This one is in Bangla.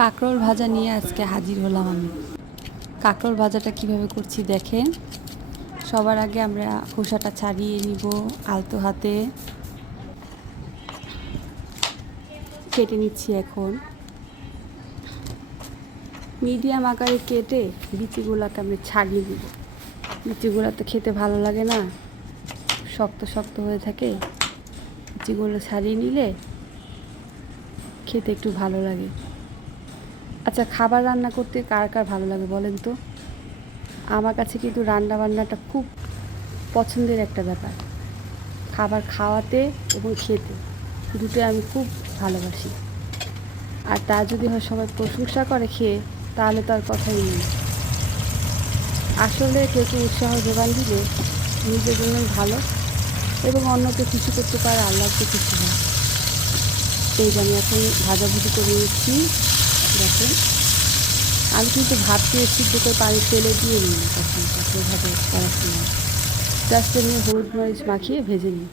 কাঁকরোল ভাজা নিয়ে আজকে হাজির হলাম আমি। কাঁকরোল ভাজাটা কীভাবে করছি দেখেন। সবার আগে আমরা খোসাটা ছাড়িয়ে নিব আলতো হাতে। কেটে নিচ্ছি এখন। মিডিয়াম আকারে কেটে বিচিগুলোকে আমি ছাড়িয়ে দিব বিচিগুলো তো খেতে ভালো লাগে না, শক্ত শক্ত হয়ে থাকে। বিচিগুলো ছাড়িয়ে নিলে খেতে একটু ভালো লাগে। আচ্ছা খাবার রান্না করতে কার কার ভালো লাগে বলেন তো? আমার কাছে কিন্তু রান্না বান্নাটা খুব পছন্দের একটা ব্যাপার। খাবার খাওয়াতে এবং খেতে দুটোই আমি খুব ভালোবাসি। আর তা যদি হয় সবাই প্রশংসা করে খেয়ে, তাহলে তো আর কথাই নেই। আসলে কেউ উৎসাহ যোগান দিলে নিজের জন্য ভালো এবং অন্যকে কিছু করতে পারে আল্লাহকে খুশি হয় এই জন্য এখন ভাজাভুজি করে নিচ্ছি। দেখেন। আমি কিন্তু ভাবতে সিদ্ধ করে পানি তেলে দিয়ে নিই তখন এভাবে ভাবে করার সময় জাস্ট এমনি হলুদ মরিচ মাখিয়ে ভেজে নিই।